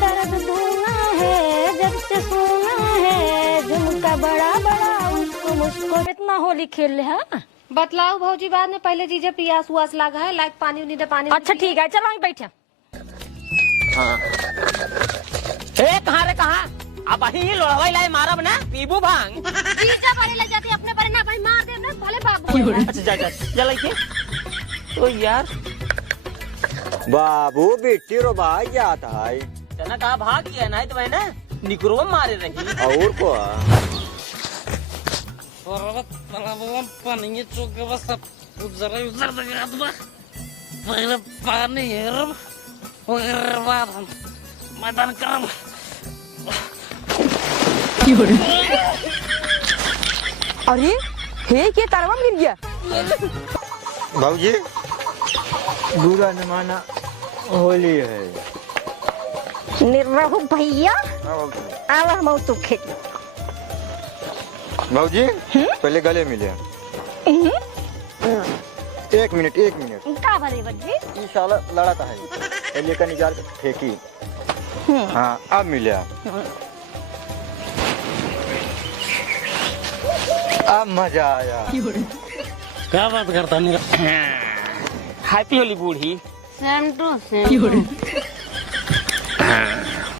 दर्द दूना है, जब से सुना है झुमका बड़ा बड़ा उसको मुझको। कितना होली खेल ले है। बतलाओ भौजी बाद में, पहले जीजे पियास उआस लगा है, लाइक पानी उनी दे पानी। अच्छा ठीक है, चलो वहीं बैठे। हाँ। ए कहाँ रे कहाँ? अब ही लोड़वाई लाए मारब ना, पीबू भांग। जीजा बारे लग जाती अपने बारे ना भाई, मार दे ना भले बाबू। अच्छा जा जा चल इसे। तो यार बाबू बेटी रो भाई जाता है। तना कहा भाग गया ना, तो मैं ना निकरो मारे रही। और को पानी चौके बस सब जरा उधर तक पहले पानी हेरब और बाद हम मैदान करब। अरे हे के तारवा मिल गया। भाजी बुरा न माना, होली है। निर्रहु भैया आवा हम तो खेत। भाजी पहले गले मिले। एक मिनट का भरे बज्जी ये साला लड़ा था है, पहले का निजार फेंकी। हाँ अब मिले, अब मजा आया। क्या बात करता नहीं। हैप्पी होली बूढ़ी। Same to same.